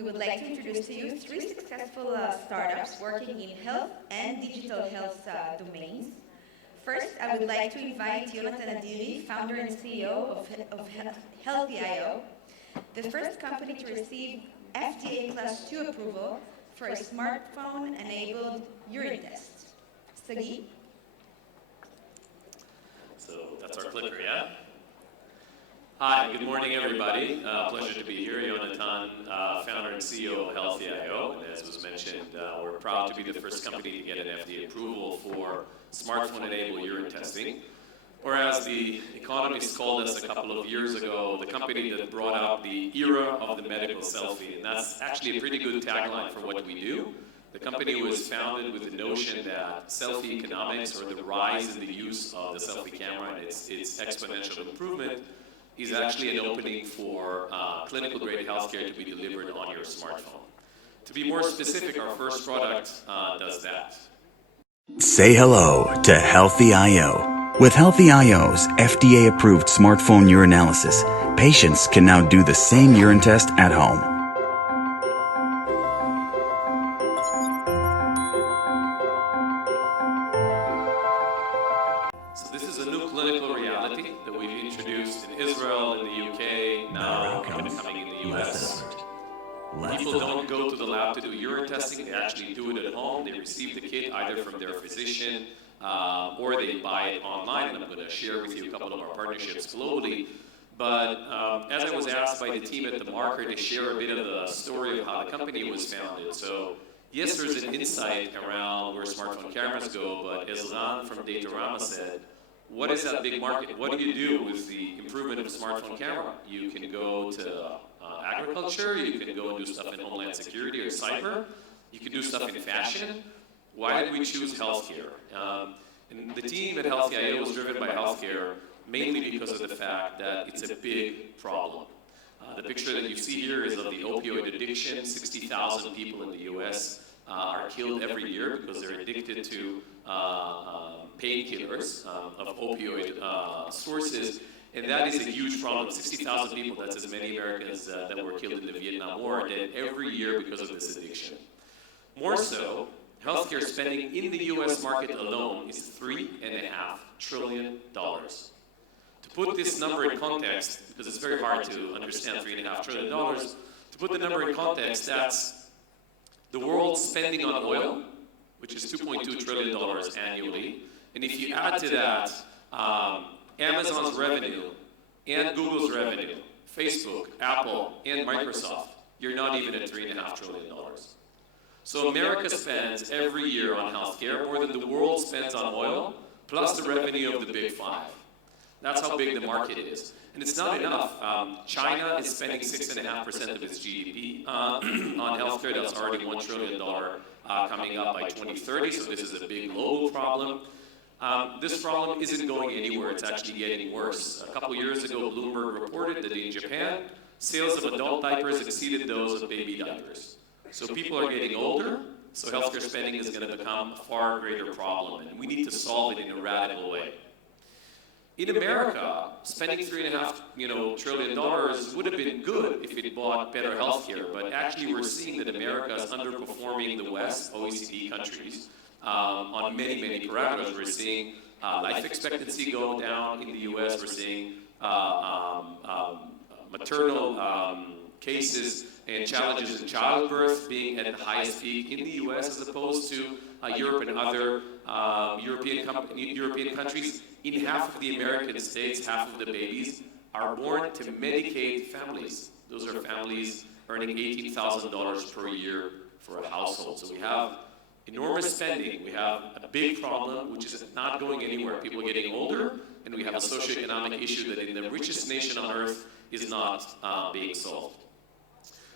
we would like to introduce to you three successful startups working in health and digital health domains. First, I would like to invite Jonathan Adiri, founder and CEO of Healthy.io, the first company to receive FDA Class 2 approval for a smartphone-enabled urine test. Sagi? So that's our clicker, yeah? Hi, good morning, everybody. Pleasure to be here. Jonathan, founder and CEO of Healthy.io. And as was mentioned, we're proud to be the first company to get an FDA approval for smartphone-enabled urine testing. Or as the economists called us a couple of years ago, the company that brought out the era of the medical selfie. And that's actually a pretty good tagline for what we do. The company was founded with the notion that selfie economics, or the rise in the use of the selfie camera and its exponential improvement, is actually an opening for clinical-grade healthcare to be delivered on your smartphone. To be more specific, our first product does that. Say hello to Healthy.io. With Healthy.io's FDA-approved smartphone urinalysis, patients can now do the same urine test at home. So this is a new clinical reality that we've introduced in Israel, in the UK, now coming in the US. People don't go to the lab to do urine testing, they actually do it at home. They receive the kit either from their physician or they buy it online, and I'm going to share with you a couple of our partnerships globally. But as I was asked by the team at The Marker to share a bit of the story of how the company was founded. So yes, there's an insight around where smartphone cameras go, but as Ran from Datarama said, what is that big market? What do you do with the improvement of a smartphone camera? You can go to agriculture, you can go and do stuff in homeland security or cyber, you can do stuff in fashion. Why did we choose healthcare? And the team at Healthy.io was driven by healthcare mainly because of the fact that it's a big problem. The picture that you see here is of the opioid addiction. 60,000 people in the US are killed every year because they're addicted to painkillers of opioid sources. And that is a huge problem. 60,000 people, that's as many Americans that were killed in the Vietnam War, dead every year because of this addiction. More so, healthcare spending in the US market alone is $3.5 trillion. To put this number in context, because it's very hard to understand $3.5 trillion, to put the number in context, that's the world's spending on oil, which is $2.2 trillion annually. And if you add to that Amazon's revenue and Google's revenue, Facebook, Apple, and Microsoft, you're not even at $3.5 trillion. So America spends every year on healthcare more than the world spends on oil, plus the revenue of the big five. That's how big the market is. And it's not enough. China is spending 6.5% of its GDP on healthcare. That's already $1 trillion coming up by 2030, so this is a big global problem. This problem isn't going anywhere, it's actually getting worse. A couple years ago, Bloomberg reported that in Japan, sales of adult diapers exceeded those of baby diapers. So people are getting older, so healthcare spending is going to become a far greater problem, and we need to solve it in a radical way. In America, spending $3.5 trillion would have been good if it bought better healthcare, but actually we're seeing that America is underperforming the West, OECD countries, on many, many parameters. We're seeing life expectancy go down in the US. We're seeing maternal cases and challenges in childbirth being at the highest peak in the US as opposed to Europe and other European countries. In half of the American states, half of the babies are born to Medicaid families. Those are families earning $18,000 per year for a household. So we have enormous spending. We have a big problem, which is not going anywhere. People are getting older, and we have a socioeconomic issue that in the richest nation on earth is not being solved.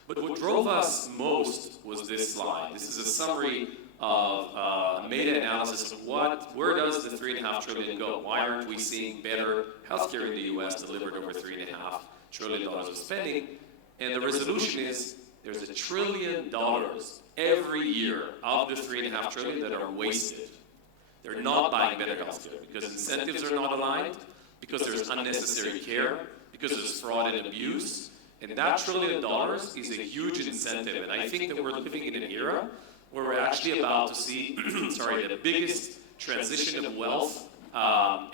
But what drove us most was this slide. This is a summary of a meta-analysis of where does the $3.5 trillion go? Why aren't we seeing better healthcare in the US delivered over $3.5 trillion of spending? And the resolution is there's $1 trillion every year of the $3.5 trillion that are wasted. They're not buying better healthcare because incentives are not aligned, because there's unnecessary care, because there's fraud and abuse, And that $1 trillion is a huge incentive. And I think that we're living in an era where we're actually about to see, the biggest transition of wealth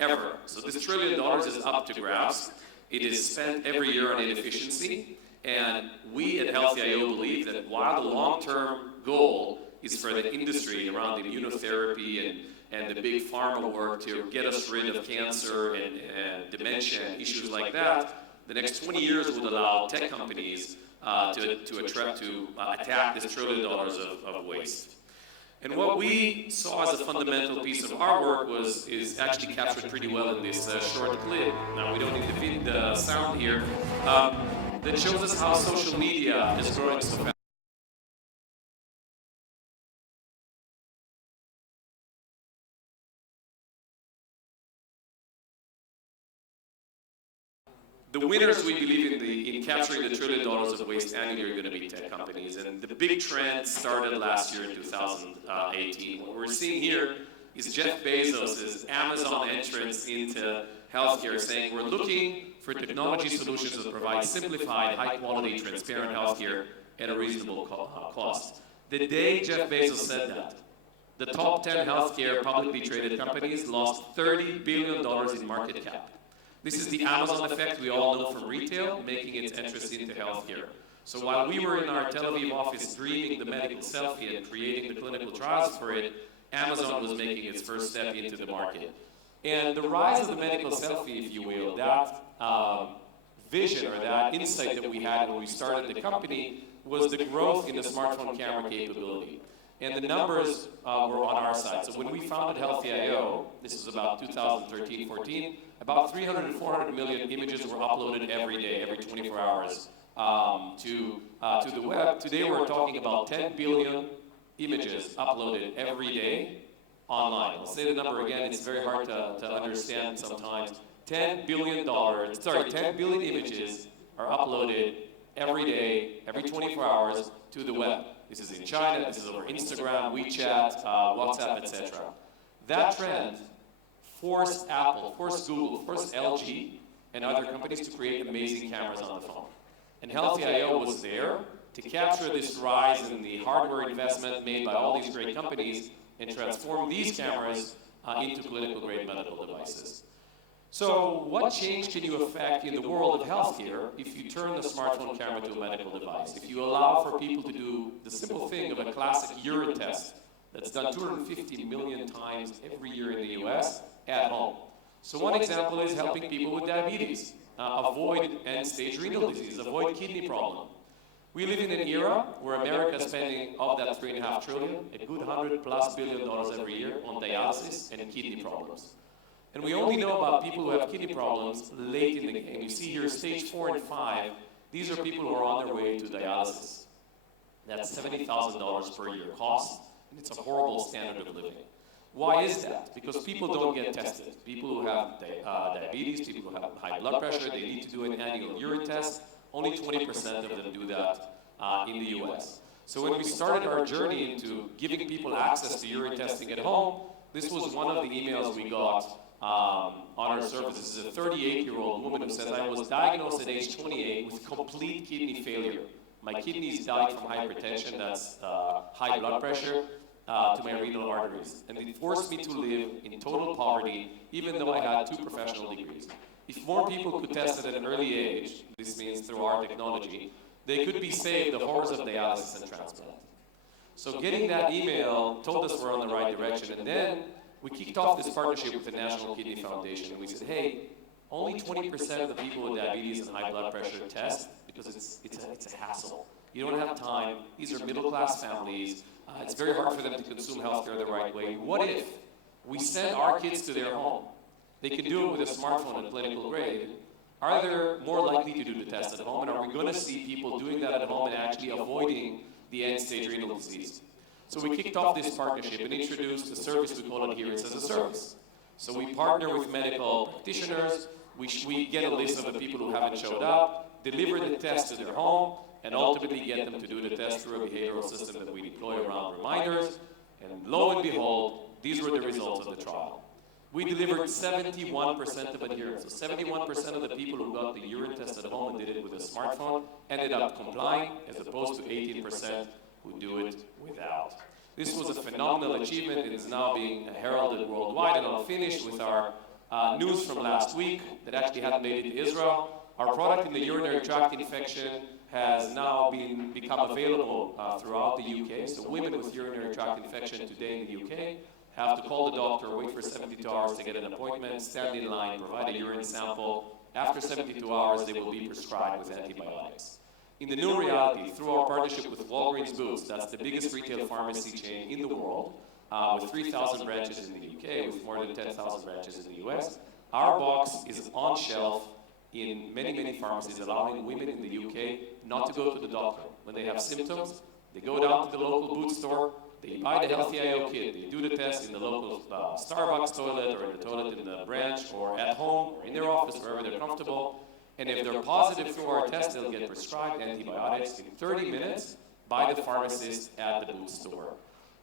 ever. So this $1 trillion is up to grabs. It is spent every year on inefficiency. And we at HealthyIO believe that while the long-term goal is for the industry around immunotherapy and the big pharma work to get us rid of cancer and dementia and issues like that, the next 20 years would allow tech companies to attack this $1 trillion of waste. And what we saw as a fundamental piece of our work is actually captured pretty well in this short clip. Now, we don't need the sound here. That shows us how social media is growing so fast. The winners, we believe, in capturing the $1 trillion of waste annually are going to be tech companies. And the big trend started last year in 2018. What we're seeing here is Jeff Bezos' Amazon entrance into healthcare, saying we're looking for technology solutions that provide simplified, high-quality, transparent healthcare at a reasonable cost. The day Jeff Bezos said that, the top 10 healthcare publicly traded companies lost $30 billion in market cap. This is the Amazon effect we all know from retail, making its entrance into healthcare. So while we were in our Tel Aviv office dreaming the medical selfie and creating the clinical trials for it, Amazon was making its first step into the market. And the rise of the medical selfie, if you will, that vision or that insight that we had when we started the company was the growth in the smartphone camera capability. And the numbers were on our side. So when we founded HealthyIO, this was about 2013-14, about 300 and 400 million images were uploaded every day, every 24 hours to the web. Today we're talking about 10 billion images uploaded every day online. I'll say the number again, it's very hard to understand sometimes. $10 billion images are uploaded every day, every 24 hours to the web. This is in China, this is over Instagram, WeChat, WhatsApp, etc. That trend forced Apple, forced Google, forced LG, and other companies to create amazing cameras on the phone. And HealthyIO was there to capture this rise in the hardware investment made by all these great companies and transform these cameras into clinical-grade medical devices. So what change can you affect in the world of healthcare if you turn the smartphone camera to a medical device? If you allow for people to do the simple thing of a classic urine test that's done 250 million times every year in the US at home. So one example is helping people with diabetes avoid end-stage renal disease, avoid kidney problem. We live in an era where America is spending of that $3.5 trillion, a good $100+ billion every year on dialysis and kidney problems. And we only know about people who have kidney problems late in the game. You see here stage 4 and 5, these are people who are on their way to dialysis. That's $70,000 per year cost, and it's a horrible standard of living. Why is that? Because people don't get tested. People who have diabetes, people who have high blood pressure, they need to do an annual urine test. Only 20% of them do that in the US. So when we started our journey into giving people access to urine testing at home, this was one of the emails we got on our service. This is a 38-year-old woman who says, I was diagnosed at age 28 with complete kidney failure. My kidneys died from hypertension, that's high blood pressure, to my renal arteries. And it forced me to live in total poverty, even though I had 2 professional degrees. If more people could test it at an early age, this means through our technology, they could be saved the horrors of dialysis and transplant. So getting that email told us we're on the right direction. And then we kicked off this partnership with the National Kidney Foundation. And we said, hey, only 20% of the people with diabetes and high blood pressure test because it's a hassle. You don't have time. These are middle-class families. It's very hard for them to consume healthcare the right way. What if we send our kids to their home? They can do it with a smartphone at clinical grade. Are they more likely to do the test at home? And are we going to see people doing that at home and actually avoiding the end-stage renal disease? So we kicked off this partnership and introduced a service, we call it Adherence as a Service. So we partner with medical practitioners, we get a list of the people who haven't showed up, deliver the test to their home, and ultimately get them to do the test through a behavioral system that we deploy around reminders. And lo and behold, these were the results of the trial. we delivered 71% of adherence. So 71% of the people who got the urine test at home and did it with a smartphone ended up complying, as opposed to 18% who do it without. This was a phenomenal achievement and is now being heralded worldwide. And I'll finish with our news from last week that actually hadn't made it to Israel. Our product in the urinary tract infection has now become available throughout the UK. So women with urinary tract infection today in the UK have to call the doctor, wait for 72 hours to get an appointment, stand in line, provide a urine sample. After 72 hours, they will be prescribed with antibiotics. In the new reality, through our partnership with Walgreens Boots, that's the biggest retail pharmacy chain in the world, with 3,000 branches in the UK, with more than 10,000 branches in the US, our box is on shelf in many, many pharmacies, allowing women in the UK not to go to the doctor. When they have symptoms, they go down to the local boot store, they buy the Healthy IO kit, they do the test in the local Starbucks toilet or in the toilet in the branch or at home or in their office, wherever they're comfortable. And if they're positive through our test, they'll get prescribed antibiotics in 30 minutes by the pharmacist at the boot store.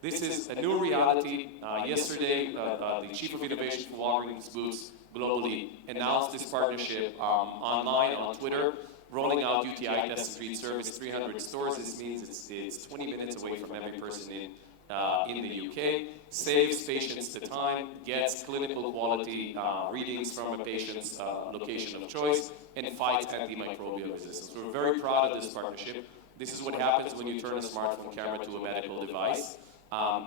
This is a new reality. Yesterday, the Chief of Innovation for Walgreens Boots globally announced this partnership online on Twitter, rolling out UTI test and treat service 300 stores. This means it's 20 minutes away from every person in the UK, saves patients the time, gets clinical quality readings from a patient's location of choice, and fights antimicrobial resistance. We're very proud of this partnership. This is what happens when you turn a smartphone camera to a medical device.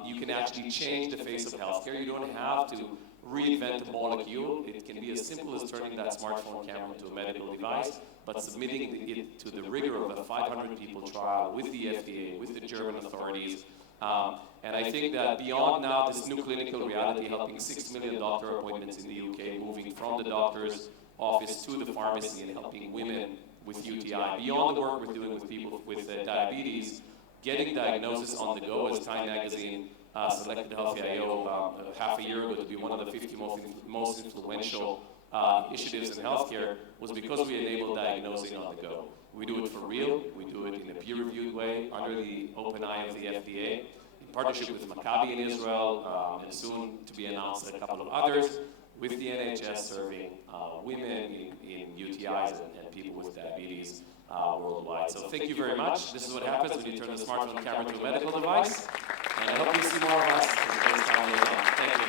You can actually change the face of healthcare. You don't have to reinvent a molecule. It can be as simple as turning that smartphone camera into a medical device, but submitting it to the rigor of a 500-people trial with the FDA, with the German authorities. And I think that beyond now this new clinical reality, helping 6 million doctor appointments in the UK, moving from the doctor's office to the pharmacy and helping women with UTI, beyond the work we're doing with people with diabetes, getting diagnosis on the go, as Time Magazine selected Healthy IO half a year ago to be one of the 50 most influential initiatives in healthcare, was because we enabled diagnosing on the go. We do it for real. We do it in a peer-reviewed way under the open eye of the FDA, in partnership with Maccabi in Israel, and soon to be announced a couple of others, with the NHS serving women in UTIs and people with diabetes worldwide. So thank you very much. This is what happens when you turn the smartphone camera to a medical device. And I hope you see more of us in the days time later on. Thank you.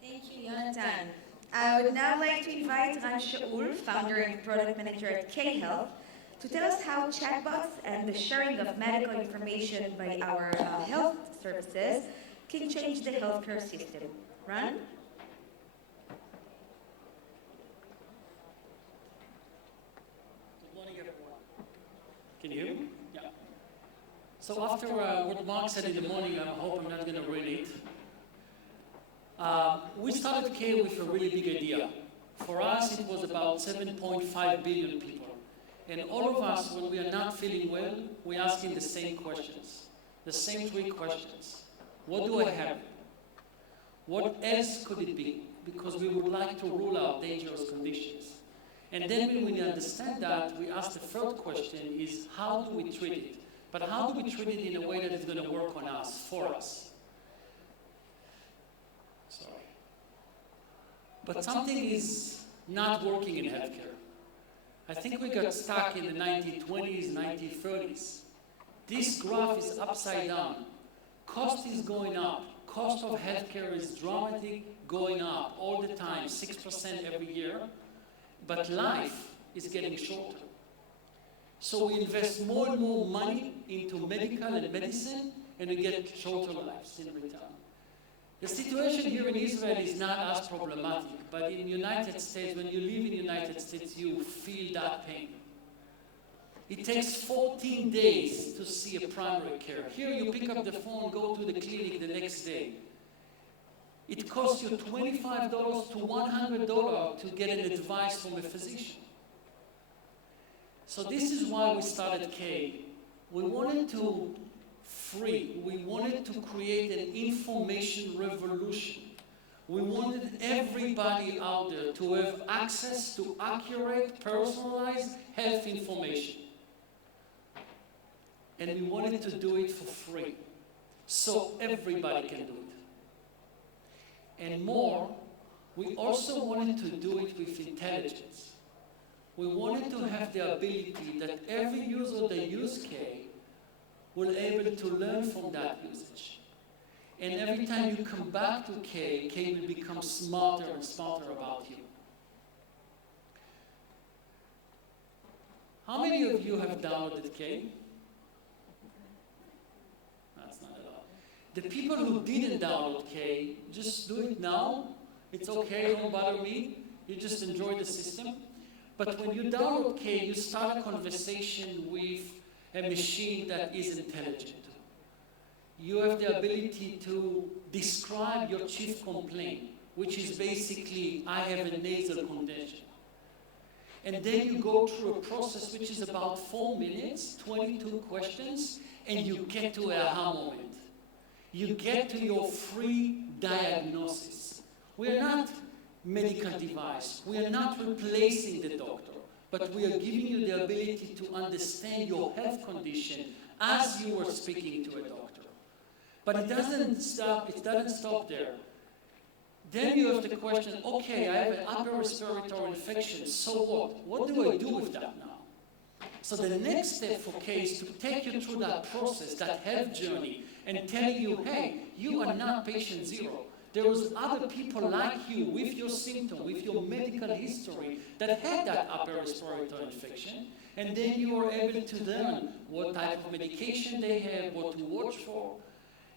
Thank you, Jonathan. I would now like to invite Ran Shaul, founder and product manager at K-Health, to tell us how chatbots and the sharing of medical information by our health services can change the healthcare system. Ran? Good morning, everyone. Can you hear me? Yeah. So after what Mark said in the morning, I hope I'm not going to ruin it. We started K with a really big idea. For us, it was about 7.5 billion people. And all of us, when we are not feeling well, we're asking the same questions, the same three questions. What do I have? What else could it be? Because we would like to rule out dangerous conditions. And then when we understand that, we ask the third question is, how do we treat it? But how do we treat it in a way that is going to work on us, for us? Sorry. But something is not working in healthcare. I think we got stuck in the 1920s, 1930s. This graph is upside down. Cost is going up. Cost of healthcare is dramatically going up all the time, 6% every year. But life is getting shorter. So we invest more and more money into medical and medicine, and we get shorter lives in return. The situation here in Israel is not as problematic, but in the United States, when you live in the United States, you feel that pain. It takes 14 days to see a primary care. Here you pick up the phone, go to the clinic the next day. It costs you $25 to $100 to get an advice from a physician. So this is why we started K. We wanted to we wanted to create an information revolution. We wanted everybody out there to have access to accurate, personalized health information. And we wanted to do it for free. so everybody can do it. And more, we also wanted to do it with intelligence. We wanted to have the ability that every user that uses K will be able to learn from that usage. And every time you come back to K, K will become smarter and smarter about you. How many of you have downloaded K? That's not a lot. The people who didn't download K, just do it now. It's okay, don't bother me. You just enjoy the system. But when you download K, you start a conversation with a machine that is intelligent. You have the ability to describe your chief complaint, which is basically, I have a nasal congestion. And then you go through a process which is about 4 minutes, 22 questions, and you get to a aha moment. You get to your free diagnosis. We are not medical device. We are not replacing the doctor, but we are giving you the ability to understand your health condition as you were speaking to a doctor. But it doesn't stop there. Then you have the question, okay, I have an upper respiratory infection, so what? What do I do with that now? So the next step for K is to take you through that process, that health journey, and tell you, hey, you are not patient zero. There was other people like you with your symptom, with your medical history that had that upper respiratory infection, and then you were able to learn what type of medication they have, what to watch for.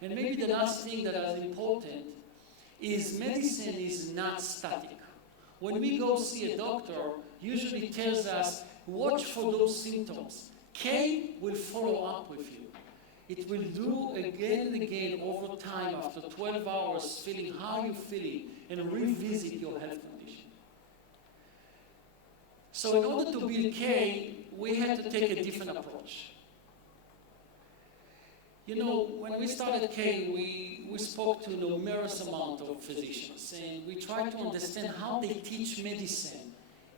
And maybe the last thing that is important is medicine is not static. When we go see a doctor, usually tells us, watch for those symptoms. K will follow up with you. It will do again and again over time after 12 hours, feeling how you're feeling, and revisit your health condition. So in order to build K, we had to take a different approach. You know, when we started K, we spoke to numerous amount of physicians, and we tried to understand how they teach medicine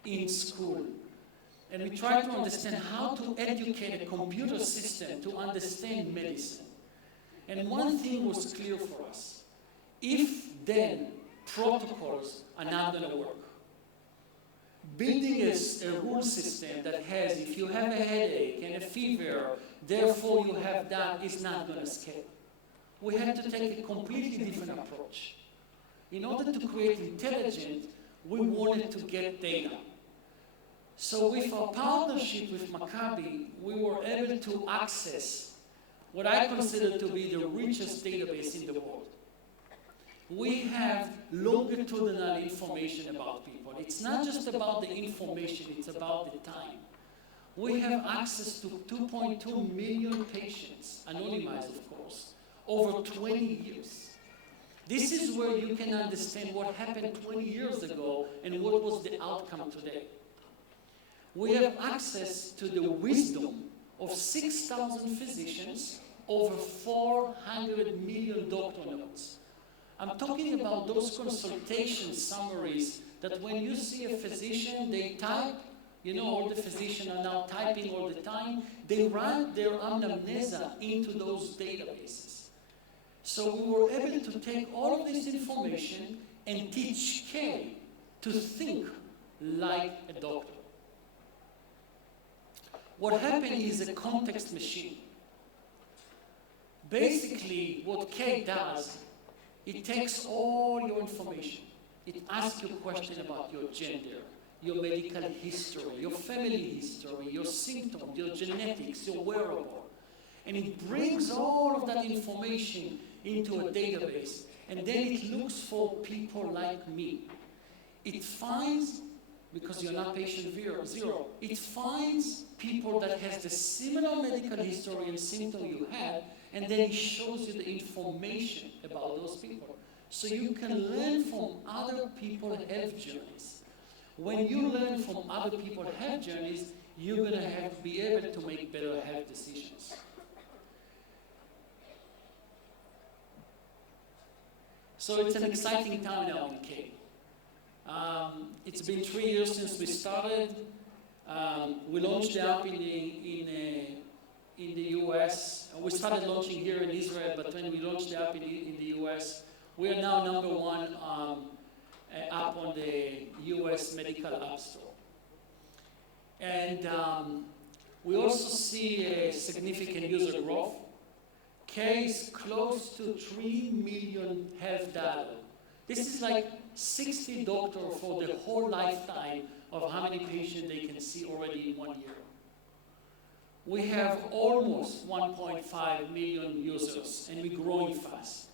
in school. And we tried to understand how to educate a computer system to understand medicine. And one thing was clear for us. If then protocols are not going to work, building a rule system that has, if you have a headache and a fever, therefore you have that, is not going to scale. We had to take a completely different approach. In order to create intelligence, we wanted to get data. So with our partnership with Maccabi, we were able to access what I consider to be the richest database in the world. We have longitudinal information about people. It's not just about the information, it's about the time. We have access to 2.2 million patients, anonymized of course, over 20 years. This is where you can understand what happened 20 years ago and what was the outcome today. We have access to the wisdom of 6,000 physicians, over 400 million doctor notes. I'm talking about those consultation summaries that when you see a physician, they type, you know, all the physicians are now typing all the time, they run their anamnesa into those databases. So we were able to take all of this information and teach K to think like a doctor. What happened is a context machine. Basically, what K does, it takes all your information. It asks you a question about your gender, your medical history, your family history, your symptoms, your genetics, your wearable. And it brings all of that information into a database. And then it looks for people like me. It finds, because you're not patient zero, it finds people that has the similar medical history and symptom you had, and then it shows you the information about those people. So you can learn from other people's health journeys. When you learn from other people's health journeys, you're going to be able to make better health decisions. So it's an exciting time now in K. It's been 3 years since we started. We launched the app in in the US. We started launching here in Israel, but when we launched the app in the US, we are now #1 app on the US Medical App Store. And we also see a significant user growth. K is close to 3 million health data. This is like 60 doctors for the whole lifetime of how many patients they can see already in 1 year. We have almost 1.5 million users, and we're growing fast.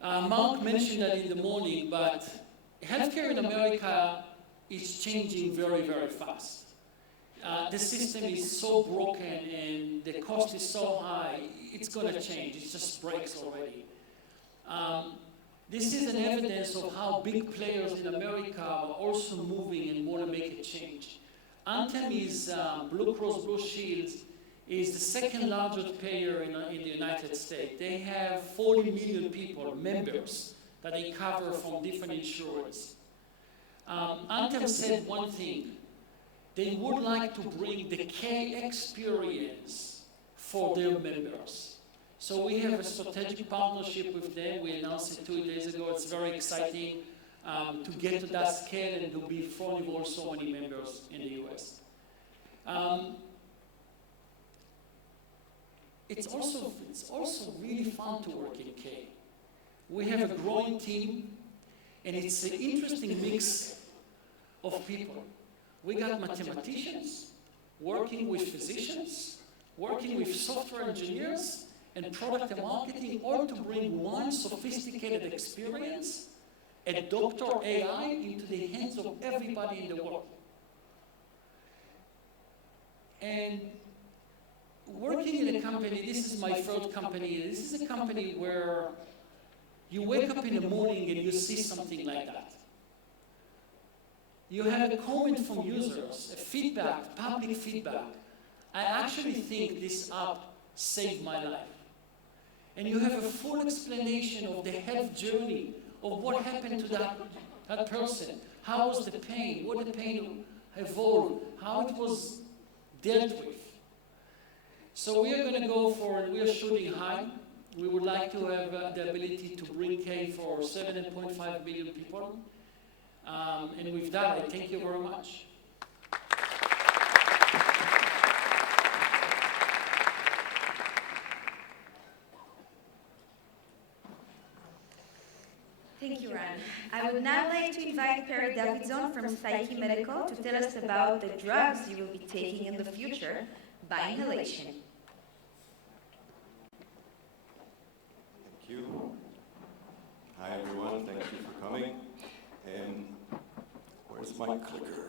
Mark mentioned that in the morning, but healthcare in America is changing very, very fast. The system is so broken and the cost is so high, it's going to change. It just breaks already. This is an evidence of how big players in America are also moving and want to make a change. Anthem is Blue Cross Blue Shield is the second largest payer in the United States. They have 40 million people, members, that they cover from different insurers. Anthem said one thing. They would like to bring the K experience for their members. So we have a strategic partnership with them. We announced it 2 days ago. It's very exciting to get to that scale and to be front of so many members in the US. It's also really fun to work in K. We have a growing team, and it's an interesting mix of people. We got mathematicians working with physicians, working with software engineers, and product and marketing, all to bring one sophisticated experience, a doctor AI, into the hands of everybody in the world. And working in a company, this is my third company, this is a company where you wake up in the morning and you see something like that. You have a comment from users, a feedback, public feedback. I actually think this app saved my life. And you have a full explanation of the health journey of what happened to that person. How was the pain? What the pain evolved? How it was dealt with? So we are going to go for, we are shooting high. We would like to have the ability to bring K for 7.5 million people. And with that, I thank you very much. Thank you, Ran. I would now like to invite Perry Davidson from Psyche Medical to tell us about the drugs you will be taking in the future by inhalation. Thank you. Hi, everyone. Thank you for coming. Where's my clicker?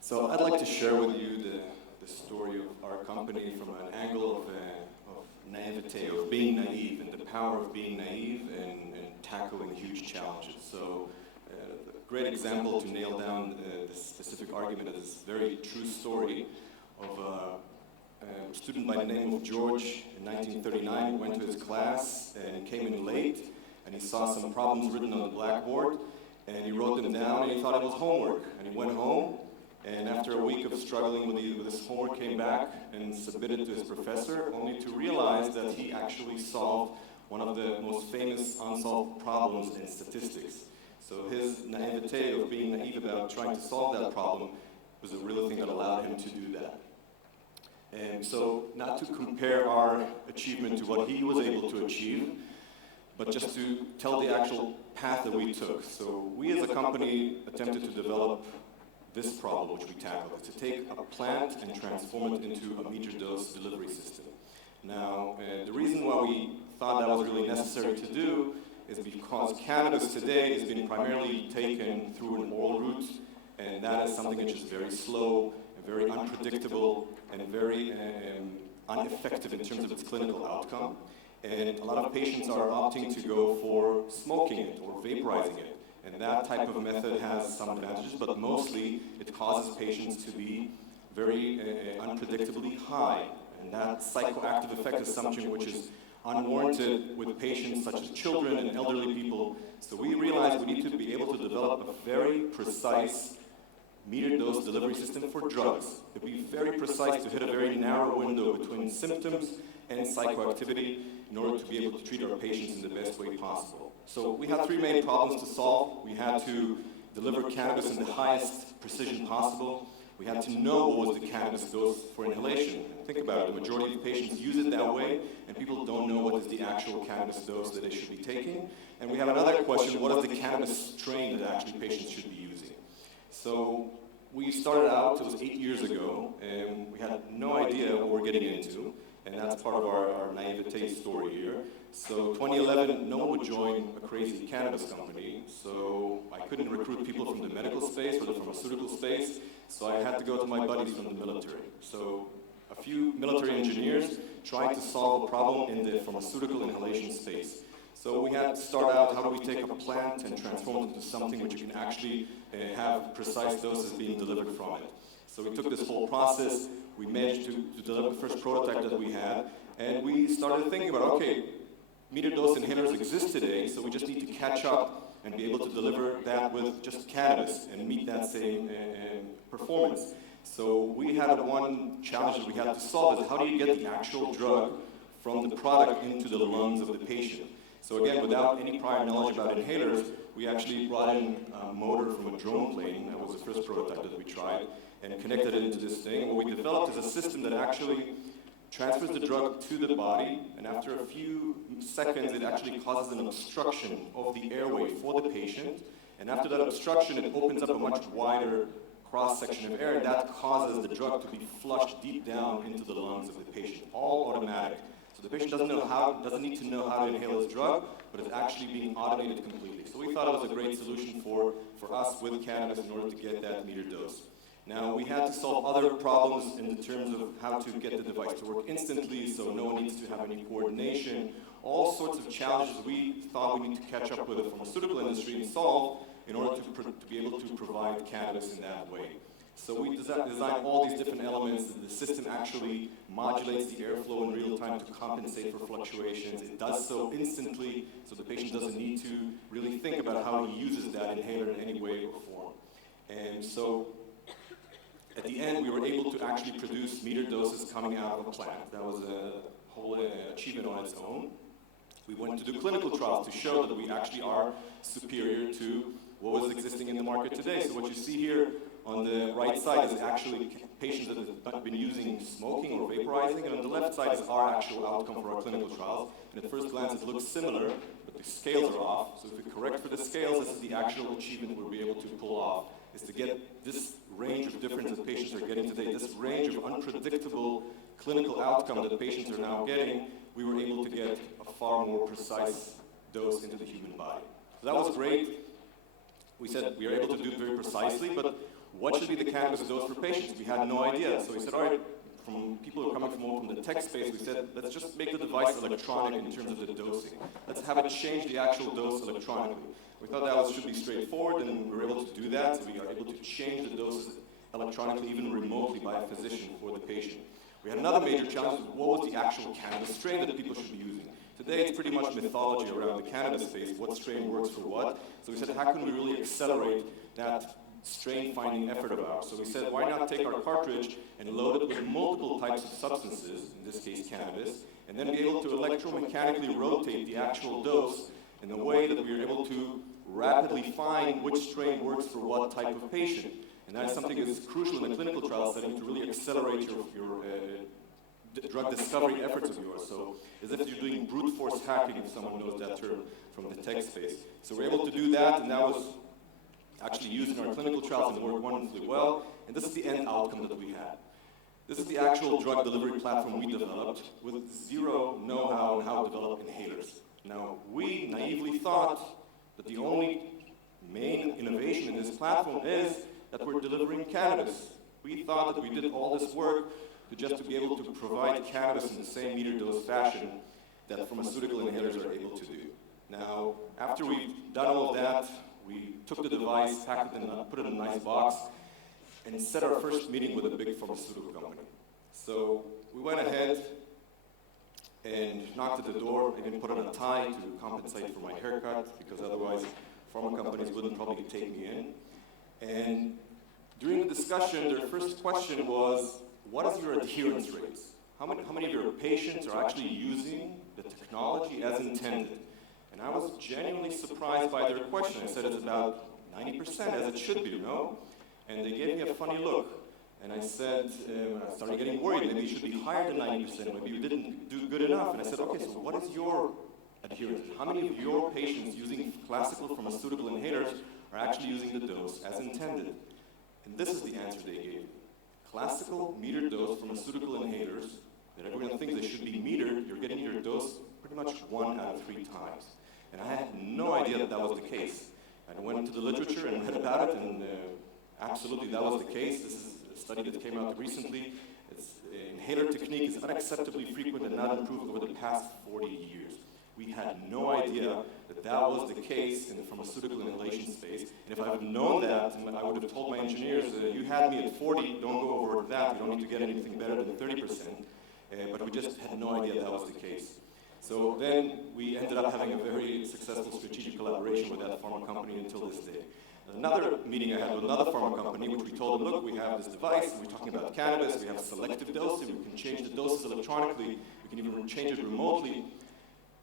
So I'd like to share with you the story of our company from an angle of naivete, of being naive, and the power of being naive and tackling huge challenges. So a great example to nail down this specific argument is this very true story of a student by the name of George in 1939. He went to his class and came in late, and he saw some problems written on the blackboard, and he wrote them down, and he thought it was homework. And he went home, and after a week of struggling with his homework, came back and submitted to his professor, only to realize that he actually solved one of the most famous unsolved problems in statistics. So his naivete of being naive about trying to solve that problem was the real thing that allowed him to do that. And so, not to compare our achievement to what he was able to achieve, but just to tell the actual path that we took. So we as a company attempted to develop this problem which we tackled, to take a plant and transform it into a metered dose delivery system. Now, the reason why we thought that was really necessary to do is because cannabis today is being primarily taken through an oral route, and that is something which is very slow, and very unpredictable, and very ineffective in terms of its clinical outcome. And a lot of patients are opting to go for smoking it or vaporizing it. And that type of a method has some advantages, but mostly it causes patients to be very unpredictably high. And that psychoactive effect is something which is unwarranted with patients such as children and elderly people. So we realized we need to be able to develop a very precise metered dose delivery system for drugs. It would be very precise to hit a very narrow window between symptoms and psychoactivity in order to be able to treat our patients in the best way possible. So we had three main problems to solve. We had to deliver cannabis in the highest precision possible. We had to know what was the cannabis dose for inhalation. Think about it, the majority of patients use it that way, and people don't know what is the actual cannabis dose that they should be taking. And we have another question, what is the cannabis strain that actually patients should be using? So we started out, it was 8 years ago, and we had no idea what we're getting into, and that's part of our naivete story here. So 2011, no one would join a crazy cannabis company, so I couldn't recruit people from the medical space or the pharmaceutical space, so I had to go to my buddies from the military. So a few military engineers tried to solve a problem in the pharmaceutical inhalation space. So we had to start out, how do we take a plant and transform it into something which you can actually have precise doses being delivered from it. So we took this whole process, we managed to deliver the first prototype that we had, and we started thinking about, okay, metered dose inhalers exist today, so we just need to catch up and be able to deliver that with just cannabis and meet that same performance. So we had one challenge that we had to solve is how do you get the actual drug from the product into the lungs of the patient? So again, without any prior knowledge about inhalers, we actually brought in a motor from a drone plane, that was the first prototype that we tried, and connected it into this thing. What we developed is a system that actually transfers the drug to the body, and after a few seconds, it actually causes an obstruction of the airway for the patient. And after that obstruction, it opens up a much wider cross-section of air, and that causes the drug to be flushed deep down into the lungs of the patient, all automatic. So the patient doesn't need to know how to inhale his drug, but it's actually being automated completely. So we thought it was a great solution for us with cannabis in order to get that metered dose. Now, we had to solve other problems in terms of how to get the device to work instantly, so no one needs to have any coordination. All sorts of challenges we thought we need to catch up with the pharmaceutical industry and solve in order to be able to provide cannabis in that way. So we designed all these different elements. The system actually modulates the airflow in real time to compensate for fluctuations. It does so instantly, so the patient doesn't need to really think about how he uses that inhaler in any way or form. And so at the end, we were able to actually produce metered doses coming out of a plant. That was a whole achievement on its own. We went to do clinical trials to show that we actually are superior to what was existing in the market today. So what you see here on the right side is actually patients that have been using smoking or vaporizing, and on the left side is our actual outcome for our clinical trials. And at first glance, it looks similar, but the scales are off. So if we correct for the scales, this is the actual achievement we'll be able to pull off, is to get this range of difference that patients are getting today, this range of unpredictable clinical outcome that patients are now getting, we were able to get a far more precise dose into the human body. So that was great. We said we are able to do it very precisely, but what should be the cannabis dose for patients? We had no idea. So we said, all right, from people who are coming from the tech space, we said, let's just make the device electronic in terms of the dosing. Let's have it change the actual dose electronically. We thought that should be straightforward, and we were able to do that. So we are able to change the doses electronically, even remotely by a physician for the patient. We had another major challenge: what was the actual cannabis strain that people should be using? Today, it's pretty much mythology around the cannabis space, what strain works for what. So we said, how can we really accelerate that strain-finding effort of ours? So we said, why not take our cartridge and load it with multiple types of substances, in this case cannabis, and then be able to electromechanically rotate the actual dose in a way that we are able to rapidly find which strain works for what type of patient. And that is something that is crucial in a clinical trial setting to really accelerate your drug discovery efforts of yours. So as if you're doing brute force hacking, if someone knows that term from the tech space. So we're able to do that, and that was actually used in our clinical trials and worked wonderfully well. And this is the end outcome that we had. This is the actual drug delivery platform we developed with zero know-how on how to develop inhalers. Now, we naively thought that the only main innovation in this platform is that we're delivering cannabis. We thought that we did all this work to be able to provide cannabis in the same metered dose fashion that pharmaceutical inhalers are able to do. Now, after we've done all of that, we took the device, packed it put it in a nice box, and set our first meeting with a big pharmaceutical company. So we went ahead and knocked at the door. I didn't put on a tie to compensate for my haircut, because otherwise pharma companies wouldn't probably take me in. And during the discussion, their first question was, what is your adherence rates? How many of your patients are actually using the technology as intended? And I was genuinely surprised by their question. I said it's about 90%, as it should be, no? And they gave me a funny look. And I said, I started getting worried, maybe it should be higher than 90%, maybe you didn't do good enough. And I said, okay, so what is your adherence? How many of your patients using classical pharmaceutical inhalers are actually using the dose as intended? And this is the answer they gave. Classical metered dose pharmaceutical inhalers, that everyone thinks they should be metered, you're getting your dose pretty much 1 out of 3 times. And I had no idea that that was the case. I went to the literature and read about it, and absolutely that was the case. This is a study that came out recently. Inhaler technique is unacceptably frequent and not improved over the past 40 years. We had no idea that that was the case in the pharmaceutical inhalation space. And if I had known that, I would have told my engineers, you had me at 40, don't go over that, you don't need to get anything better than 30%. But we just had no idea that was the case. So then we ended up having a very successful strategic collaboration with that pharma company until this day. Another meeting I had with another pharma company, which we told them, look, we have this device, we're talking about cannabis, we have selective dosing, we can change the doses electronically, we can even change it remotely.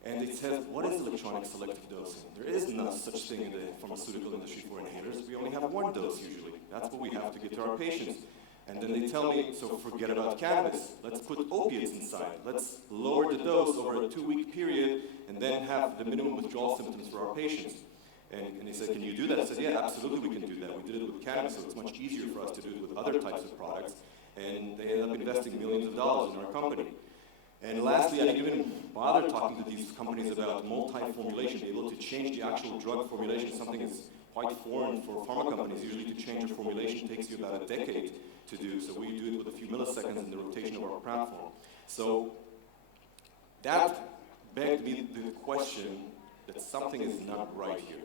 And it says, what is electronic selective dosing? There is no such thing in the pharmaceutical industry for inhalers. We only have 1 dose usually. That's what we have to give to our patients. And then they tell me, so forget about cannabis. Let's put opiates inside. Let's lower the dose over a 2-week period and then have the minimum withdrawal symptoms for our patients. And they said, can you do that? I said, yeah, absolutely we can do that. We did it with cannabis, so it's much easier for us to do it with other types of products. And they ended up investing millions of dollars in our company. And lastly, I didn't even bother talking to these companies about multi-formulation, be able to change the actual drug formulation, something that's quite foreign for pharma companies. Usually to change a formulation takes you about a decade to do, so we do it with a few milliseconds in the rotation of our platform. So that begged me the question that something is not right here.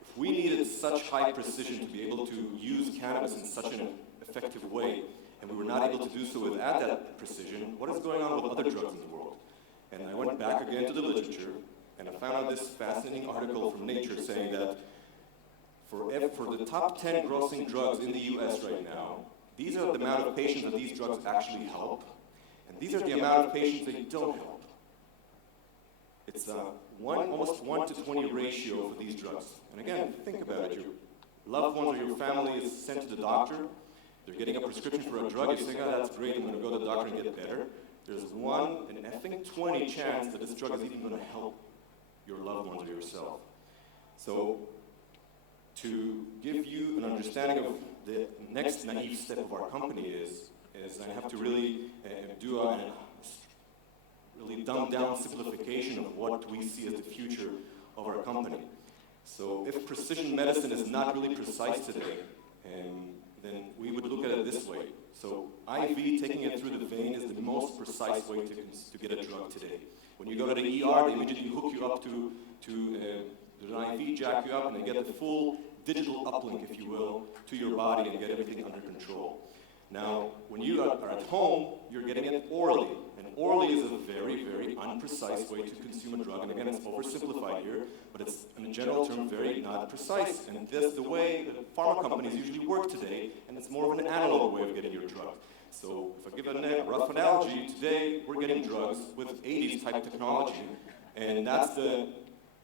If we needed such high precision to be able to use cannabis in such an effective way, and we were not able to do so without that precision, what is going on with other drugs in the world? And I went back again to the literature, and I found out this fascinating article from Nature saying that for the top 10 grossing drugs in the US right now, these are the amount of patients that these drugs actually help, and these are the amount of patients they don't help. It's almost 1 to 20 ratio for these drugs. And again, think about it. Your loved ones or your family is sent to the doctor. They're getting a prescription for a drug. You're saying, oh, that's great, I'm going to go to the doctor and get better. There's 1 in effing 20 chance that this drug is even going to help your loved ones or yourself. So to give you an understanding of the next naive step of our company is I have to really do a really dumbed down simplification of what we see as the future of our company. So if precision medicine is not really precise today, then we would look at it this way. So IV, taking it through the vein, is the most precise way to get a drug today. When you go to the ER, they immediately hook you up to an IV, jack you up, and they get the full digital uplink, if you will, to your body and get everything under control. Now, when you are at home, you're getting it orally. And orally is a very, very unprecise way to consume a drug. And again, it's oversimplified here, but it's, in a general term, very not precise. And this is the way that pharma companies usually work today, and it's more of an analog way of getting your drug. So if I give a rough analogy, today we're getting drugs with 80s type technology, and that's the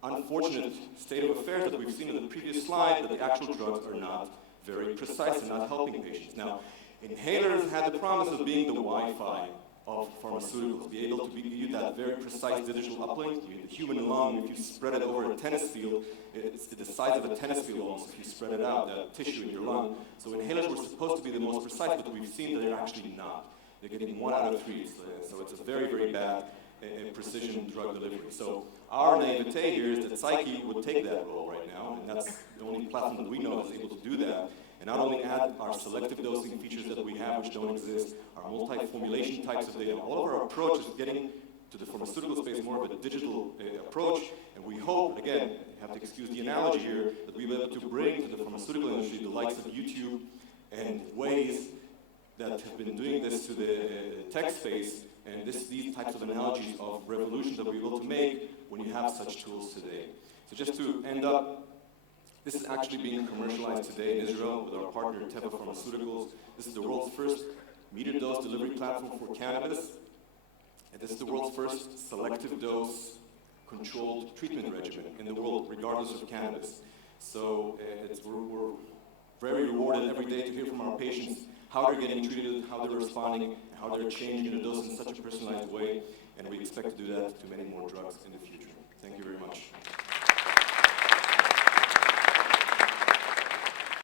unfortunate state of affairs that we've seen in the previous slide, that the actual drugs are not very precise and not helping patients. Now, inhalers had the promise of being the Wi-Fi of pharmaceuticals, be able to give you that very precise digital uplink. The human lung, if you spread it over a tennis field, it's the size of a tennis field almost if you spread it out, that tissue in your lung. So inhalers were supposed to be the most precise, but we've seen that they're actually not. They're getting 1 out of 3, so it's a very, very bad precision drug delivery. So our naivete here is that Psyche would take that role right now, and that's the only platform that we know is able to do that. And not only add our selective dosing features that we have, which don't exist, our multi-formulation types of data, all of our approach is getting to the pharmaceutical space more of a digital approach. And we hope, again, you have to excuse the analogy here, that we'll be able to bring to the pharmaceutical industry the likes of YouTube and ways that have been doing this to the tech space, and these types of analogies of revolutions that we're able to make when you have such tools today. So just to end up, This is actually being commercialized today in Israel with our partner Teva Pharmaceuticals. This is the world's first metered-dose delivery platform for cannabis. And this is the world's first selective dose controlled treatment regimen in the world, regardless of cannabis. So we're very rewarded every day to hear from our patients how they're getting treated, how they're responding, how they're changing the dose in such a personalized way. And we expect to do that to many more drugs in the future.